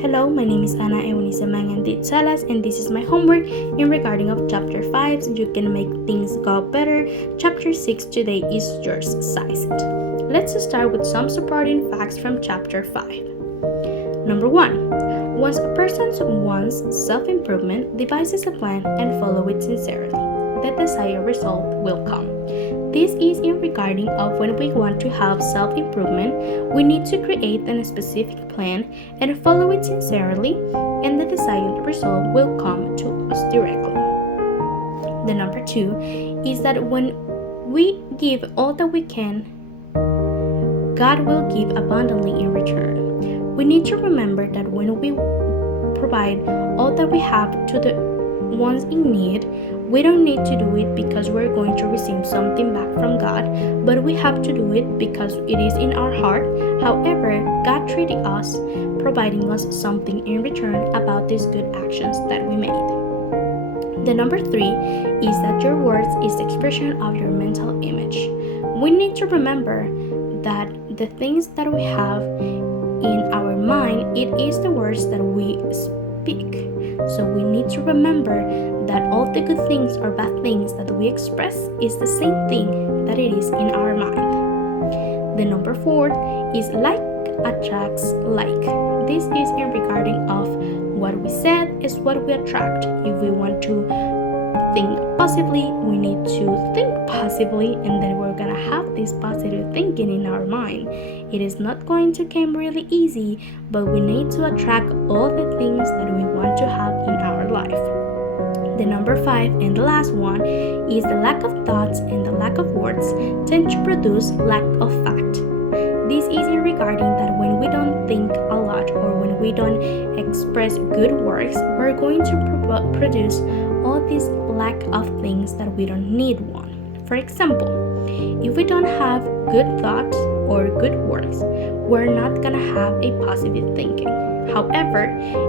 Hello, my name is Ana Eunice Mangandit Salas, and this is my homework in regarding of Chapter 5, so you can make things go better. Chapter 6 today is yours sized. Let's start with some supporting facts from Chapter 5. Number 1. Once a person wants self-improvement, devises a plan and follow it sincerely, the desired result will come. This is in regarding of when we want to have self-improvement, we need to create a specific plan and follow it sincerely, and the desired result will come to us directly. The number 2 is that when we give all that we can, God will give abundantly in return. We need to remember that when we provide all that we have to the ones in need, we don't need to do it because we're going to receive something back from God, but we have to do it because it is in our heart. However, God treated us, providing us something in return about these good actions that we made. The number 3 is that your words is the expression of your mental image. We need to remember that the things that we have in our mind, it is the words that we speak. So we need to remember that all the good things or bad things that we express is the same thing that it is in our mind. The number 4 is like attracts like. This is in regarding of what we said is what we attract. If we want to think positively, we need to think positively, and then we're gonna have this positive thinking in our mind. It is not going to come really easy, but we need to attract all the things that we want to have in our life. The number 5 and the last one is the lack of thoughts and the lack of words tend to produce lack of fact. This is in regarding that when we don't think a lot or when we don't express good words, we're going to produce all these lack of things that we don't need one. For example, if we don't have good thoughts or good words, we're not gonna have a positive thinking. However,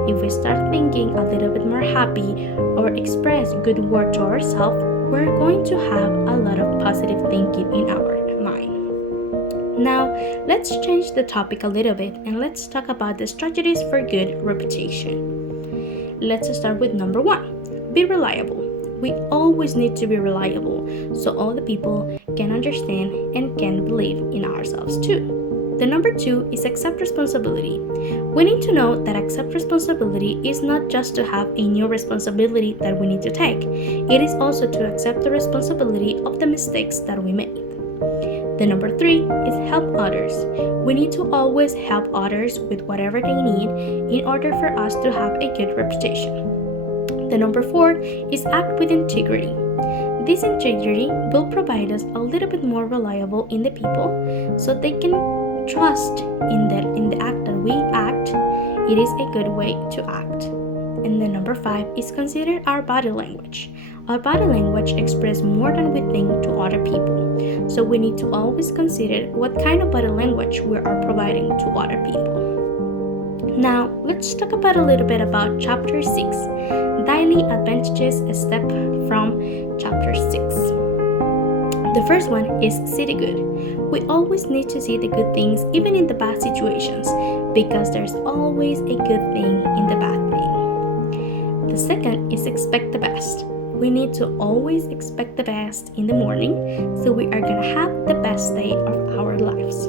if we start thinking a little bit more happy or express good word to ourselves, we're going to have a lot of positive thinking in our mind. Now, let's change the topic a little bit and let's talk about the strategies for good reputation. Let's start with number 1. Be reliable. We always need to be reliable so all the people can understand and can believe in ourselves too. The number 2 is accept responsibility. We need to know that accept responsibility is not just to have a new responsibility that we need to take. It is also to accept the responsibility of the mistakes that we made. The number 3 is help others. We need to always help others with whatever they need in order for us to have a good reputation. The number 4 is act with integrity. This integrity will provide us a little bit more reliable in the people so they can trust in the act that we act. It is a good way to act. And the number 5 is consider our body language. Our body language expresses more than we think to other people. So we need to always consider what kind of body language we are providing to other people. Now, let's talk about a little bit about Chapter 6. Daily advantages step from Chapter 6. The first one is see the good. We always need to see the good things even in the bad situations because there's always a good thing in the bad thing. The second is expect the best. We need to always expect the best in the morning so we are gonna have the best day of our lives.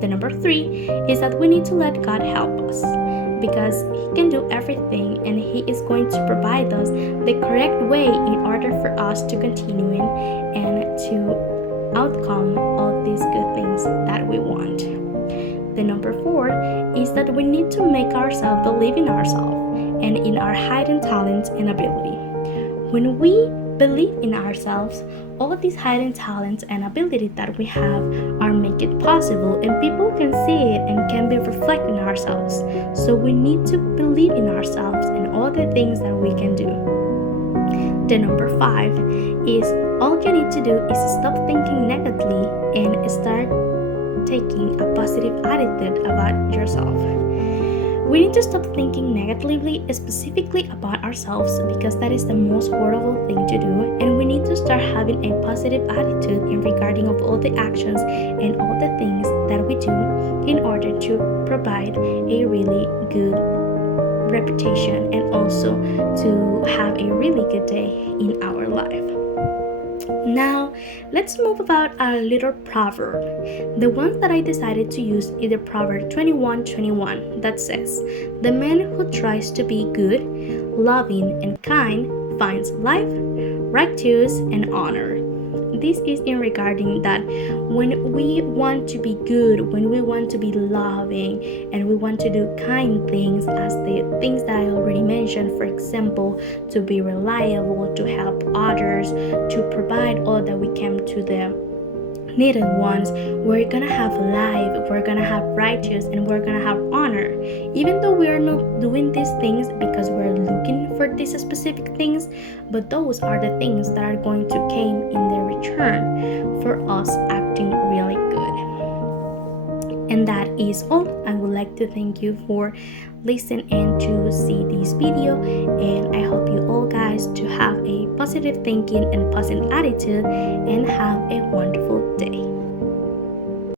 The number 3 is that we need to let God help us because He can do everything and He is going to provide us the correct way in order for us to continue in and to outcome all these good things that we want. The number 4 is that we need to make ourselves believe in ourselves and in our hidden talents and ability. When we believe in ourselves, all of these hidden talents and ability that we have are make it possible and people can see it and can be reflecting ourselves. So we need to believe in ourselves and all the things that we can do. The number 5 is all you need to do is stop thinking negatively and start taking a positive attitude about yourself. We need to stop thinking negatively, specifically about ourselves, because that is the most horrible thing to do, and we need to start having a positive attitude in regarding of all the actions and all the things that we do in order to provide a really good reputation and also to have a really good day in our life. Now, let's move about our little proverb. The ones that I decided to use is the Proverb 21:21 that says, "The man who tries to be good, loving, and kind finds life, righteous, and honor." This is in regarding that when we want to be good, when we want to be loving, and we want to do kind things, as the things that I already mentioned, for example, to be reliable, to help others, to provide all that we can to them needed ones, we're gonna have life, we're gonna have righteous, and we're gonna have honor. Even though we are not doing these things because we're looking for these specific things, but those are the things that are going to come in the return for us acting really good. And that is all. I would like to thank you for listening and to see this video, and I hope you all guys to have a positive thinking and positive attitude and have a wonderful day.